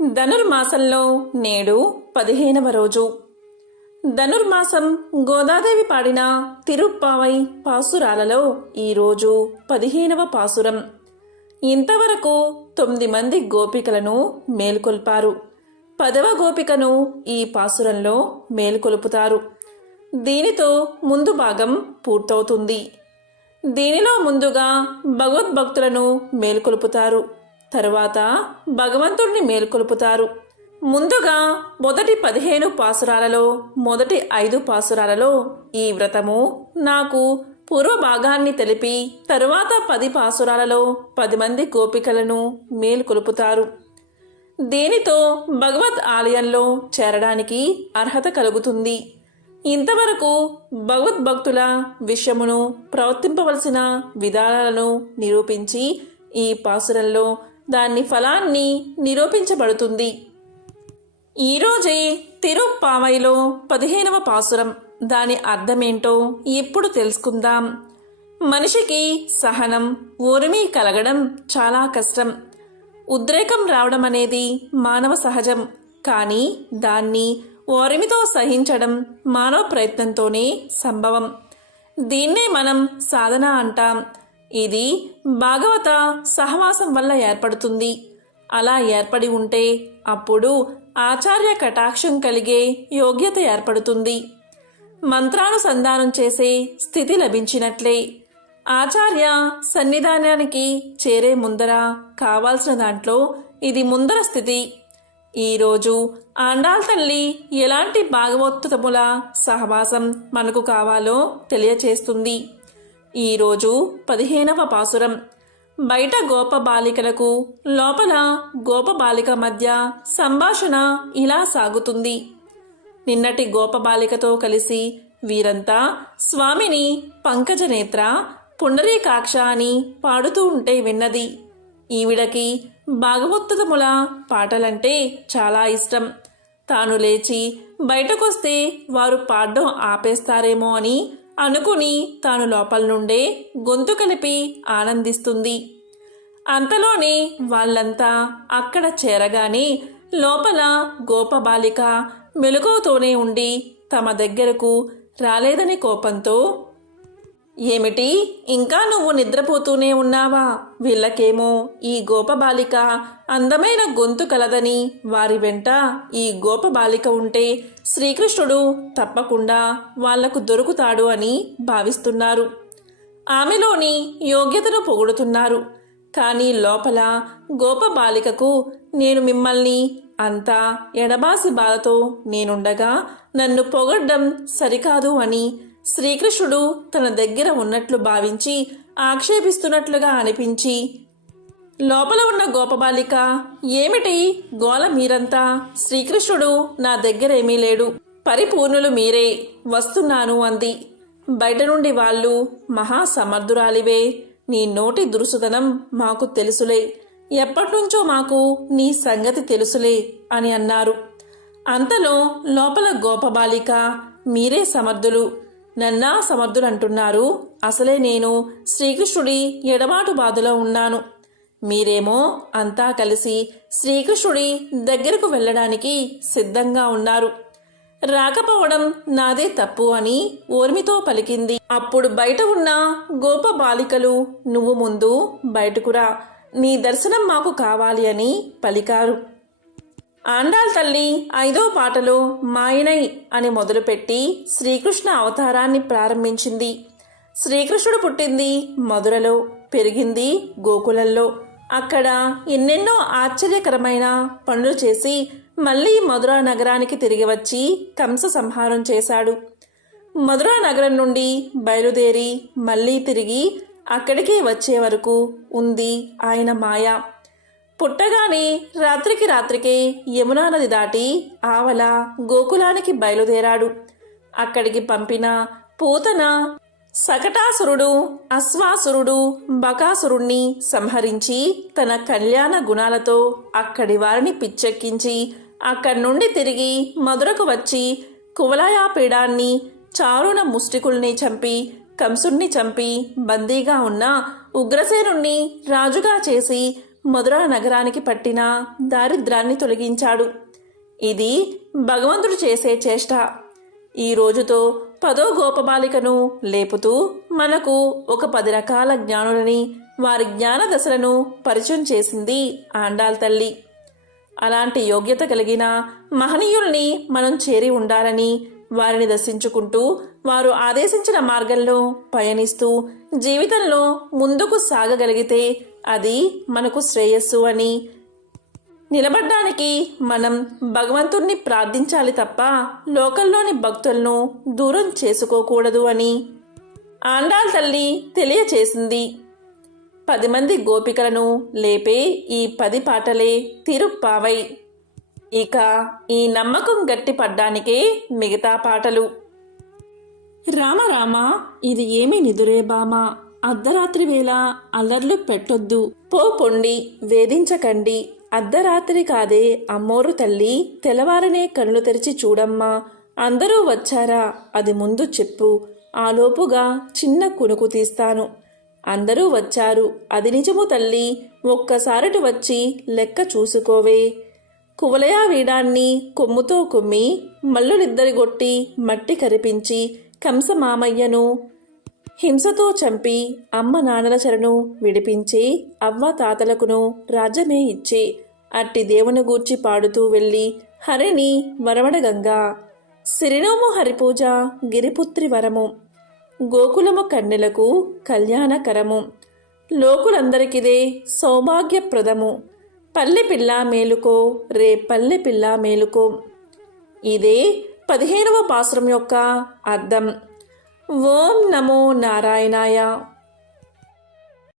ధనుర్మాసంలో నేడు 15వ రోజు. ధనుర్మాసం గోదాదేవి పాడిన తిరుప్పావై పాసురాలలో ఈరోజు 15వ పాసురం. ఇంతవరకు 9 మంది గోపికలను మేల్కొల్పారు. 10వ గోపికను ఈ పాసురంలో మేల్కొలుపుతారు. దీనితో ముందు భాగం పూర్తవుతుంది. దీనిలో ముందుగా భగవద్భక్తులను మేల్కొలుపుతారు. తరువాత భగవంతుడిని మేల్కొలుపుతారు. ముందుగా మొదటి 15 పాసురాలలో మొదటి 5 పాసురాలలో ఈ వ్రతము నాకు పూర్వ భాగాన్ని తెలిపి తరువాత 10 పాసురాలలో 10 మంది గోపికలను మేల్కొలుపుతారు. దీనితో భగవద్ ఆలయంలో చేరడానికి అర్హత కలుగుతుంది. ఇంతవరకు భగవద్భక్తుల విషయమును ప్రవర్తింపవలసిన విధానాలను నిరూపించి ఈ పాసురంలో దాని ఫలాన్ని నిరూపించబడుతుంది. ఈరోజే తిరుప్పావైలో 15వ పాసురం. దాని అర్థమేంటో ఇప్పుడు తెలుసుకుందాం. మనిషికి సహనం, ఓర్మి కలగడం చాలా కష్టం. ఉద్రేకం రావడం అనేది మానవ సహజం. కానీ దాన్ని ఓర్మితో సహించడం మానవ ప్రయత్నంతోనే సంభవం. దీన్నే మనం సాధన అంటాం. ఇది భాగవత సహవాసం వల్ల ఏర్పడుతుంది. అలా ఏర్పడి ఉంటే అప్పుడు ఆచార్య కటాక్షం కలిగే యోగ్యత ఏర్పడుతుంది. మంత్రానుసంధానం చేసే స్థితి లభించినట్లే. ఆచార్య సన్నిధానానికి చేరే ముందర కావాల్సిన దాంట్లో ఇది ముందర స్థితి. ఈరోజు ఆండాల్ తల్లి ఎలాంటి భాగవతముల సహవాసం మనకు కావాలో తెలియచేస్తుంది. ఈరోజు 15వ పాసురం. బయట గోప బాలికలకు, లోపల గోప బాలిక మధ్య సంభాషణ ఇలా సాగుతుంది. నిన్నటి గోప బాలికతో కలిసి వీరంతా స్వామిని పంకజనేత్ర, పుండరీకాక్ష అని పాడుతూ ఉంటే విన్నది. ఈవిడకి భాగవతముల పాటలంటే చాలా ఇష్టం. తాను లేచి బయటకొస్తే వారు పాడడం ఆపేస్తారేమో అని అనుకుని తాను లోపల నుండే గొంతు కలిపి ఆనందిస్తుంది. అంతలోనే వాళ్ళంతా అక్కడ చేరగానే లోపల గోపబాలిక మెలకువతోనే ఉండి తమ దగ్గరకు రాలేదని కోపంతో, ఏమిటి ఇంకా నువ్వు నిద్రపోతూనే ఉన్నావా? వీళ్ళకేమో ఈ గోపబాలిక అందమైన గొంతు కలదని వారి వెంట ఈ గోపబాలిక ఉంటే శ్రీకృష్ణుడు తప్పకుండా వాళ్లకు దొరుకుతాడు అని భావిస్తున్నారు. ఆమెలోని యోగ్యతను పొగుడుతున్నారు. కానీ లోపల గోపబాలికకు నేను మిమ్మల్ని అంతా ఎడబాసి బాధతో నేనుండగా నన్ను పొగడ్డం సరికాదు అని శ్రీకృష్ణుడు తన దగ్గర ఉన్నట్లు భావించి ఆక్షేపిస్తున్నట్లుగా అనిపించి, లోపల ఉన్న గోపబాలిక, ఏమిటి గోల మీరంతా? శ్రీకృష్ణుడు నా దగ్గరేమీ లేడు, పరిపూర్ణులు మీరే, వస్తున్నాను అంది. బయట నుండి వాళ్ళు, మహాసమర్థురాలివే, నీ నోటి దురుసుదనం మాకు తెలుసులే, ఎప్పటినుంచో మాకు నీ సంగతి తెలుసులే అని అన్నారు. అంతలో లోపల గోపబాలిక, మీరే సమర్థులు, నన్నా సమర్థులంటున్నారు. అసలే నేను శ్రీకృష్ణుడి ఎడబాటు బాధలో ఉన్నాను. మీరేమో అంతా కలిసి శ్రీకృష్ణుడి దగ్గరకు వెళ్ళడానికి సిద్ధంగా ఉన్నారు. రాకపోవడం నాదే తప్పు అని ఓర్మితో పలికింది. అప్పుడు బయట ఉన్న గోప బాలికలు, నువ్వు ముందు బయటకురా, నీ దర్శనం మాకు కావాలి అని పలికారు. ఆండాల్ తల్లి 5వ పాటలో మాయనై అని మొదలుపెట్టి శ్రీకృష్ణ అవతారాన్ని ప్రారంభించింది. శ్రీకృష్ణుడు పుట్టింది మధురలో, పెరిగింది గోకులంలో. అక్కడ ఎన్నెన్నో ఆశ్చర్యకరమైన పనులు చేసి మళ్లీ మధురా నగరానికి తిరిగి వచ్చి కంస సంహారం చేశాడు. మధురా నగరం నుండి బయలుదేరి మళ్లీ తిరిగి అక్కడికి వచ్చే వరకు ఉంది ఆయన మాయ. పుట్టగానే రాత్రికే యమునా నది దాటి ఆవల గోకులానికి బయలుదేరాడు. అక్కడికి పంపిన పూతన సకటాసురుడు, అశ్వాసురుడు, బకాసురుణ్ణి సంహరించి తన కళ్యాణ గుణాలతో అక్కడి వారిని పిచ్చెక్కించి అక్కడి నుండి తిరిగి మధురకు వచ్చి కువలయాపీడాన్ని, చారుణ ముష్టికుల్ని చంపి కంసుణ్ణి చంపి బందీగా ఉన్న ఉగ్రసేనుణ్ణి రాజుగా చేసి మధురా నగరానికి పట్టిన దారిద్రాన్ని తొలగించాడు. ఇది భగవంతుడు చేసే చేష్ట. ఈ రోజుతో 10వ గోపబాలికను లేపుతూ మనకు ఒక 10 రకాల జ్ఞానులని, వారి జ్ఞాన దశలను పరిచయం చేసింది ఆండాళ్ తల్లి. అలాంటి యోగ్యత కలిగిన మహనీయుల్ని మనం చేరి ఉండాలని, వారిని దర్శించుకుంటూ వారు ఆదేశించిన మార్గంలో పయనిస్తూ జీవితంలో ముందుకు సాగగలిగితే అది మనకు శ్రేయస్సు అని, నిలబడ్డానికి మనం భగవంతుణ్ణి ప్రార్థించాలి తప్ప లోకంలోని భక్తులను దూరం చేసుకోకూడదు అని ఆండాళ్ తల్లి తెలియచేసింది. 10 మంది గోపికలను లేపే ఈ 10 పాటలే తిరుప్పావై. ఇక ఈ నమ్మకం గట్టిపడ్డానికే మిగతా పాటలు. రామ రామ, ఇది ఏమి నిదురే బామ, అర్ధరాత్రి వేళ అల్లర్లు పెట్టొద్దు, పో పొండి వేధించకండి, అర్ధరాత్రి కాదే అమ్మోరు తల్లి, తెల్లవారనే కళ్ళు తెరిచి చూడమ్మా, అందరూ వచ్చారా అది ముందు చెప్పు, ఆలోపుగా చిన్న కునుకు తీస్తాను. అందరూ వచ్చారు, అది నిజము తల్లి, ఒక్కసారిటి వచ్చి లెక్క చూసుకోవే. కువలయా వీడాన్ని కొమ్ముతో కొమ్మి మల్లులిద్దరిగొట్టి మట్టి కరిపించి కంస మామయ్యను హింసతో చంపి అమ్మ నాన్నల చెరను విడిపించి అవ్వ తాతలకును రాజ్యమే ఇచ్చి అట్టి దేవుని గూర్చి పాడుతూ వెళ్ళి హరిని వరవడగంగా. సిరినోము హరిపూజ గిరిపుత్రి వరము, గోకులము కన్నెలకు కళ్యాణకరము, లోకులందరికిదే సౌభాగ్యప్రదము, పల్లె పిల్ల మేలుకో రే పల్లె పిల్ల మేలుకో. ఇదే 15వ పాసురం యొక్క అర్థం. ఓం నమో నారాయణాయ.